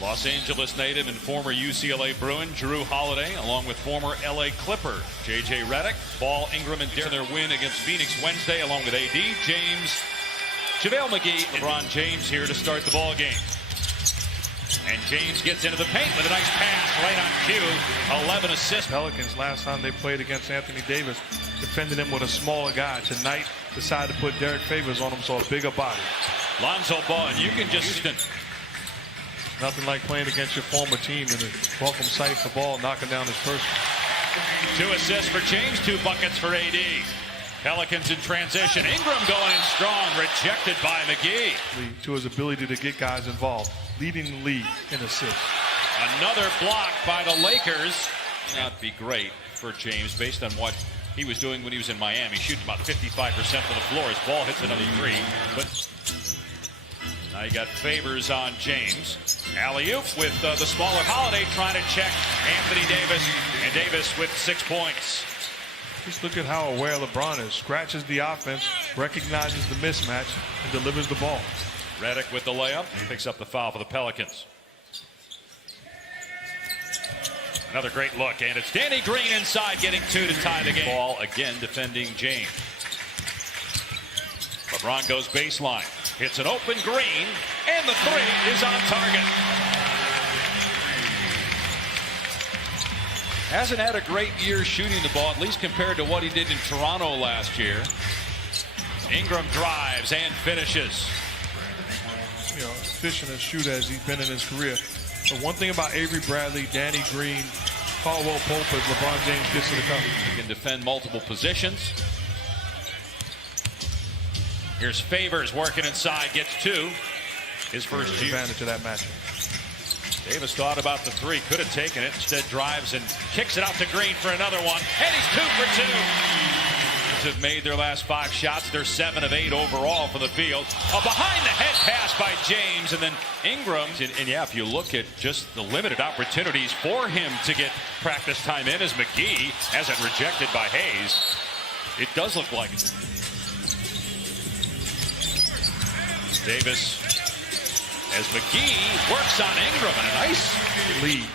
Los Angeles native and former UCLA Bruin Drew Holiday, along with former LA Clipper J.J. Redick. Ball, Ingram, and their win against Phoenix Wednesday, along with AD, James, JaVale McGee, and LeBron James here to start the ball game. And James gets into the paint with a nice pass right on cue. 11 assists. Pelicans, last time they played against Anthony Davis, defending him with a smaller guy. Tonight, decided to put Derek Favors on him, so a bigger body. Lonzo Ball, and you can just... Nothing like playing against your former team and a welcome sight for Ball knocking down his first. 2 assists for James, 2 buckets for AD. Pelicans in transition. Ingram going in strong, rejected by McGee. To his ability to get guys involved, leading the league in assists. Another block by the Lakers. Not be great for James based on what he was doing when he was in Miami. Shooting about 55% from the floor. His ball hits another 3. But now you got Favors on James. Alley-oop with the smaller Holiday trying to check Anthony Davis. And Davis with 6 points. Just look at how aware LeBron is. Scratches the offense, recognizes the mismatch, and delivers the ball. Redick with the layup. Picks up the foul for the Pelicans. Another great look, and it's Danny Green inside getting 2 to tie the game. Ball again defending James. LeBron goes baseline. Hits an open Green, and the 3 is on target. Hasn't had a great year shooting the ball, at least compared to what he did in Toronto last year. Ingram drives and finishes. You know, efficient a shooter as he's been in his career. But one thing about Avery Bradley, Danny Green, Caldwell Pope as LeBron James gets to the cover. He can defend multiple positions. Here's Favors working inside, gets 2. His first advantage of that matchup. Davis thought about the 3, could have taken it, instead drives and kicks it out to Green for another one, and he's 2 for 2. Have made their last 5 shots. They're 7 of 8 overall for the field. A behind-the-head pass by James, and then Ingram. And yeah, if you look at just the limited opportunities for him to get practice time in, as McGee hasn't rejected by Hayes, it does look like it. Davis as McGee works on Ingram, and a nice lead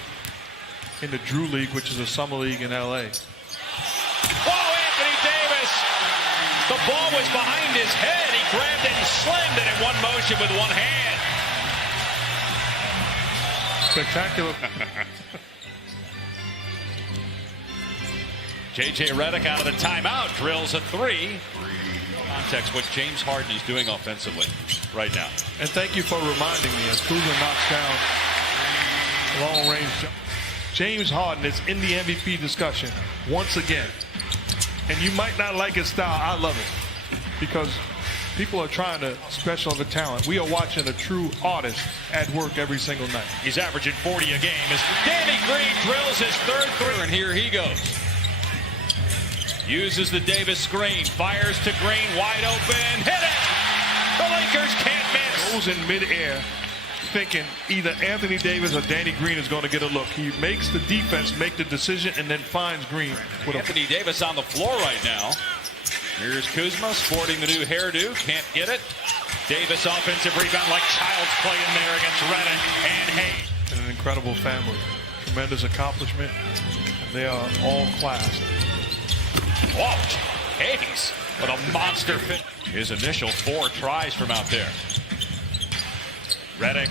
in the Drew League, which is a summer league in L.A. Oh, Anthony Davis! The ball was behind his head. He grabbed it and slammed it in one motion with one hand. Spectacular. J.J. Redick out of the timeout, drills a 3. Context what James Harden is doing offensively right now. And thank you for reminding me as Kuzma knocks down long range. James Harden is in the MVP discussion once again. And you might not like his style. I love it because people are trying to special the talent. We are watching a true artist at work every single night. He's averaging 40 a game as Danny Green drills his 3rd 3, and here he goes. Uses the Davis screen, fires to Green, wide open, hit it! The Lakers can't miss. Goes in midair, thinking either Anthony Davis or Danny Green is going to get a look. He makes the defense make the decision and then finds Green. With Anthony Davis on the floor right now. Here's Kuzma sporting the new hairdo, can't get it. Davis offensive rebound like child's play in there against Redick and Hayes. And an incredible family, tremendous accomplishment. And they are all class. Oh, Hayes with a monster fit. His initial 4 tries from out there. Redick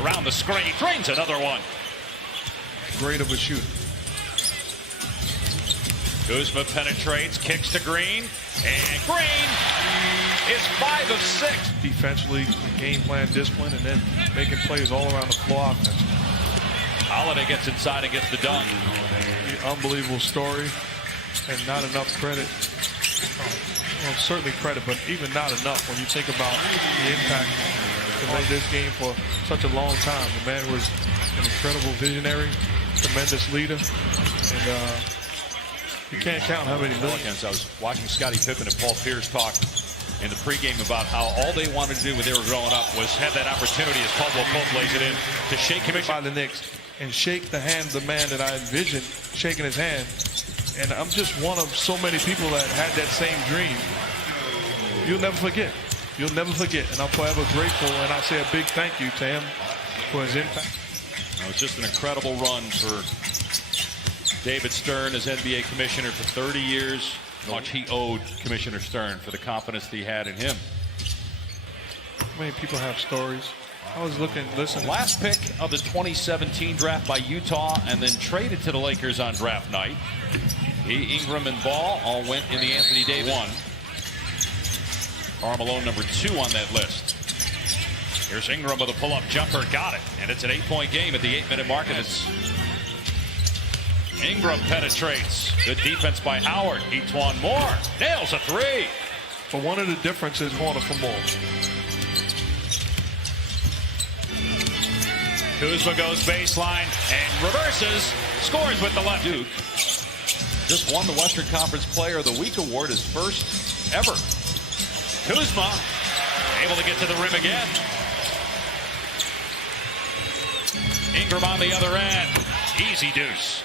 around the screen, drains another one. Great of a shooter. Kuzma penetrates, kicks to Green, and Green is 5 of 6. Defensively, game plan, discipline, and then making plays all around the floor offensively. Holiday gets inside and gets the dunk. Unbelievable story. And not enough credit. Well, certainly credit, but even not enough when you think about the impact to make this game for such a long time. The man was an incredible visionary, tremendous leader, and you can't count how many Pelicans. I was watching Scottie Pippen and Paul Pierce talk in the pregame about how all they wanted to do when they were growing up was have that opportunity, as Caldwell Pope lays it in, to shake him by the Knicks and shake the hand of the man that I envisioned shaking his hand. And I'm just one of so many people that had that same dream. You'll never forget. You'll never forget. And I'm forever grateful. And I say a big thank you to him for his impact. It's just an incredible run for David Stern as NBA commissioner for 30 years. How much he owed Commissioner Stern for the confidence that he had in him. Many people have stories. I was listening. Last pick of the 2017 draft by Utah and then traded to the Lakers on draft night. Ingram and Ball all went in the Anthony Davis one. Karl Malone number 2 on that list. Here's Ingram with a pull-up jumper. Got it. And it's an 8-point game at the 8-minute mark. And it's Ingram penetrates. Good defense by Howard. Etuan Moore nails a 3. But one of the differences going for Moore. Kuzma goes baseline and reverses. Scores with the left. Duke just won the Western Conference Player of the Week award, his first ever. Kuzma able to get to the rim again. Ingram on the other end. Easy deuce.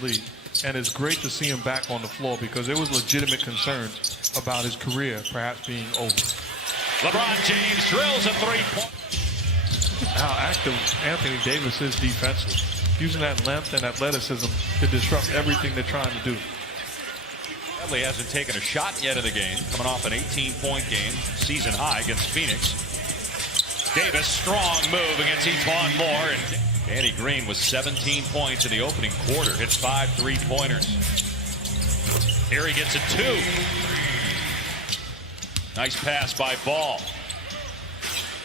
Lead. And it's great to see him back on the floor because there was legitimate concerns about his career perhaps being over. LeBron James drills a 3-point. How active Anthony Davis is defensively, using that length and athleticism to disrupt everything they're trying to do. Bradley hasn't taken a shot yet in the game, coming off an 18-point game, season high against Phoenix. Davis, strong move against Etuan Moore. And Danny Green with 17 points in the opening quarter, hits 5 3-pointers. Here he gets a 2. Nice pass by Ball.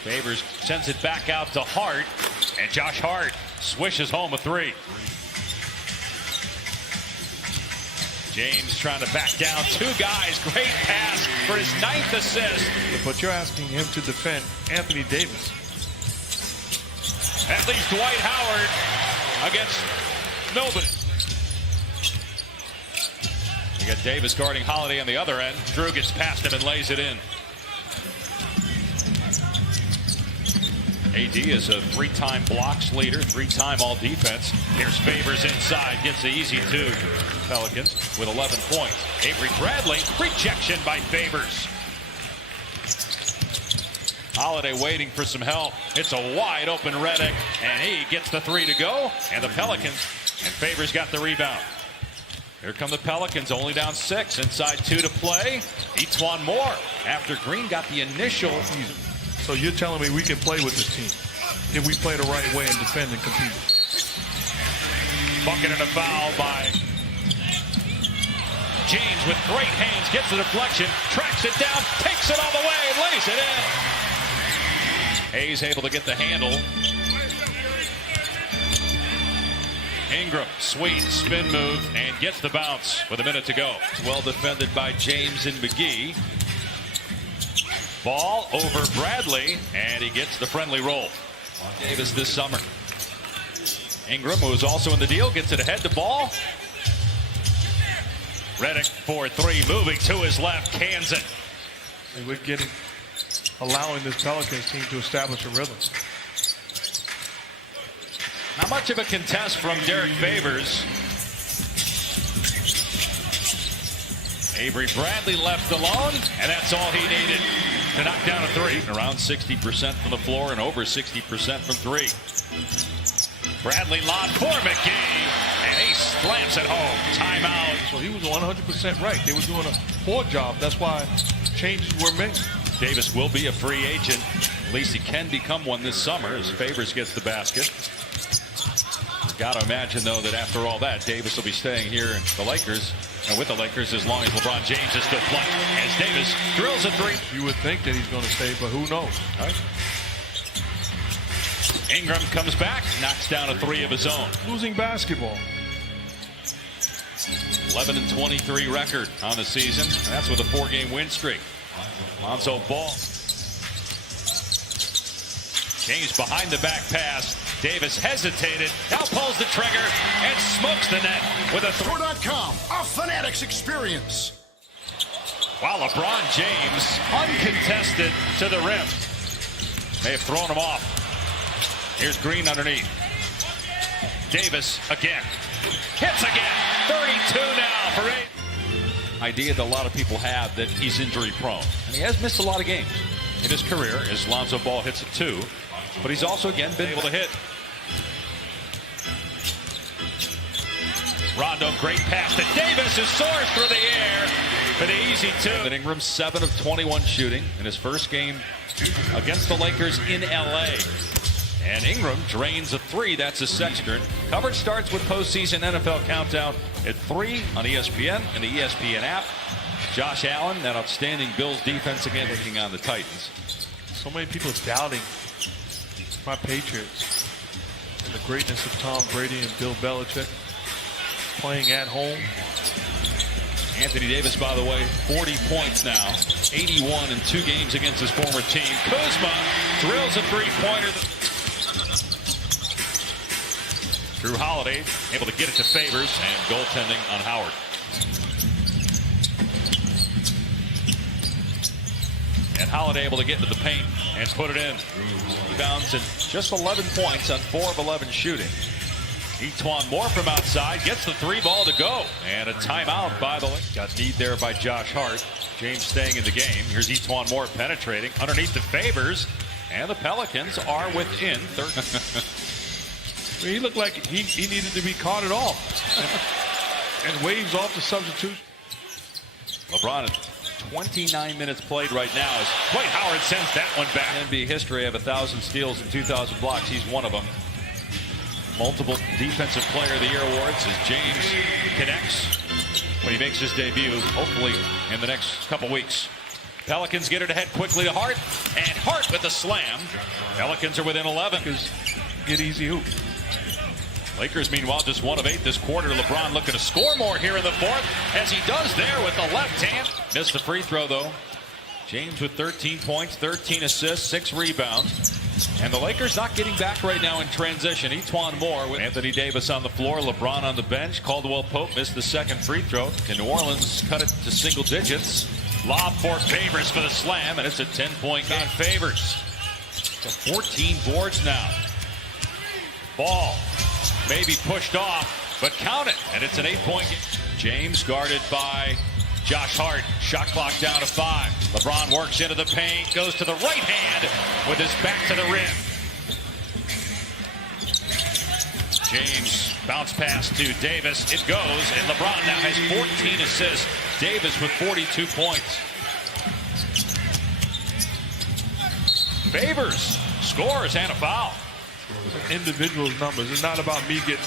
Favors sends it back out to Hart, and Josh Hart swishes home a 3. James trying to back down 2 guys. Great pass for his 9th assist. But you're asking him to defend Anthony Davis. At least Dwight Howard against nobody. You got Davis guarding Holiday on the other end. Drew gets past him and lays it in. AD is a 3-time blocks leader, 3-time all-defense. Here's Favors inside, gets the easy 2. Pelicans with 11 points. Avery Bradley, rejection by Favors. Holiday waiting for some help. It's a wide open Redick, and he gets the 3 to go. And the Pelicans, and Favors got the rebound. Here come the Pelicans, only down 6. Inside 2 to play. Etuan Moore after Green got the initial. So you're telling me we can play with this team if we play the right way and defend and compete. Bucket and a foul by James with great hands, gets the deflection, tracks it down, takes it all the way, and lays it in. Hayes able to get the handle. Ingram, sweet spin move, and gets the bounce with a minute to go. It's well defended by James and McGee. Ball over Bradley, and he gets the friendly roll. Davis this summer. Ingram, who is also in the deal, gets it ahead to Ball. Redick for 3, moving to his left, cans it. And we're allowing this Pelicans team to establish a rhythm. Not much of a contest from Derek Favors. Avery Bradley left alone, and that's all he needed to knock down a 3. Around 60% from the floor and over 60% from 3. Bradley lob for McGee, and he slams it home. Timeout. So he was 100% right. They were doing a poor job. That's why changes were made. Davis will be a free agent. At least he can become one this summer as Favors gets the basket. Got to imagine, though, that after all that, Davis will be staying here in the Lakers. And with the Lakers, as long as LeBron James is still playing. As Davis drills a 3. You would think that he's going to stay, but who knows? Right. Ingram comes back, knocks down a 3 of his own. Losing basketball. 11-23 record on the season, and that's with a 4-game win streak. Lonzo Ball. James behind the back pass. Davis hesitated, now pulls the trigger and smokes the net with a 3. .com, a Fanatics experience. While LeBron James uncontested to the rim. May have thrown him off. Here's Green underneath. Davis again. Hits again. 32 now for 8. Idea that a lot of people have that he's injury prone. And he has missed a lot of games in his career as Lonzo Ball hits a 2. but he's also again been able to hit. Rondo, great pass to Davis, who soars through the air for the easy two. And Ingram 7 of 21 shooting in his first game against the Lakers in LA. And Ingram drains a 3. That's his sextant. Coverage starts with postseason NFL Countdown at 3 on ESPN and the ESPN app. Josh Allen, that outstanding Bills defense again, taking on the Titans. So many people doubting my Patriots and the greatness of Tom Brady and Bill Belichick playing at home. Anthony Davis, by the way, 40 points now, 81 in 2 games against his former team. Kuzma drills a three-pointer. Drew Holiday able to get it to Favors, and goaltending on Howard. And Holiday able to get into the paint and put it in. Rebounds and just 11 points on 4 of 11 shooting. Etuan Moore from outside gets the 3 ball to go. And a timeout by the Lakers. Got need there by Josh Hart. James staying in the game. Here's Etuan Moore penetrating underneath the Favors. And the Pelicans are within 30. He looked like he needed to be carted off. And waves off the substitution. LeBron at 29 minutes played right now as Dwight Howard sends that one back. NBA history of 1,000 steals and 2,000 blocks. He's one of them. Multiple Defensive Player of the Year awards as James connects when he makes his debut, hopefully in the next couple weeks. Pelicans get it ahead quickly to Hart, and Hart with the slam. Pelicans are within 11. Get easy hoop. Lakers, meanwhile, just 1 of 8 this quarter. LeBron looking to score more here in the 4th, as he does there with the left hand. Missed the free throw, though. James with 13 points, 13 assists, 6 rebounds. And the Lakers not getting back right now in transition. Etuan Moore with Anthony Davis on the floor, LeBron on the bench. Caldwell Pope missed the second free throw. And New Orleans cut it to single digits. Lob for Favors for the slam, and it's a 10-point game. Favors to 14 boards now. Ball maybe pushed off, but count it, and it's an 8-point game. James guarded by Josh Hart. Shot clock down to 5. LeBron works into the paint, goes to the right hand with his back to the rim. James bounce pass to Davis. It goes, and LeBron now has 14 assists. Davis with 42 points. Favors scores and a foul. Individuals numbers. It's not about me getting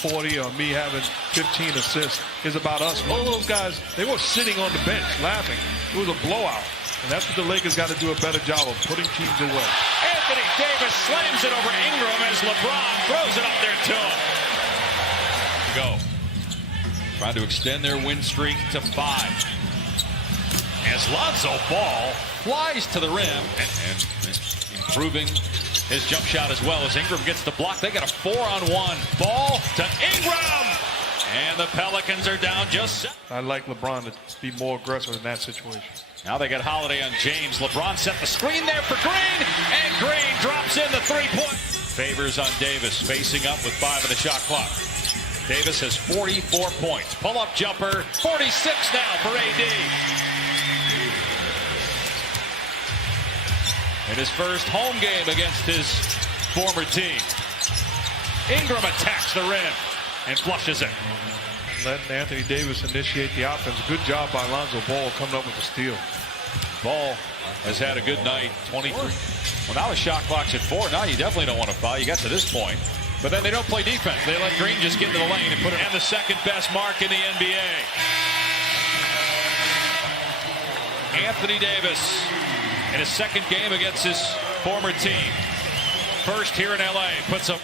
40 or me having 15 assists. It's about us. All those guys, they were sitting on the bench laughing. It was a blowout. And that's what the Lakers got to do a better job of, putting teams away. Anthony Davis slams it over Ingram as LeBron throws it up there to him. Go. Trying to extend their win streak to 5. As Lonzo Ball flies to the rim and improving his jump shot as well as Ingram gets the block. They got a 4-on-1. Ball to Ingram. And the Pelicans are down just 7. I like LeBron to be more aggressive in that situation. Now they got Holiday on James. LeBron set the screen there for Green. And Green drops in the 3-point. Favors on Davis, facing up with 5 in the shot clock. Davis has 44 points. Pull-up jumper, 46 now for AD. In his first home game against his former team. Ingram attacks the rim and flushes it. Letting Anthony Davis initiate the offense. Good job by Lonzo Ball coming up with the steal. Ball has had a good night. 23. Well, now the shot clock's at 4. Now you definitely don't want to foul. You got to this point. But then they don't play defense. They let Green just get into the lane and put it. And the second best mark in the NBA. Anthony Davis in his second game against his former team. First here in LA, puts up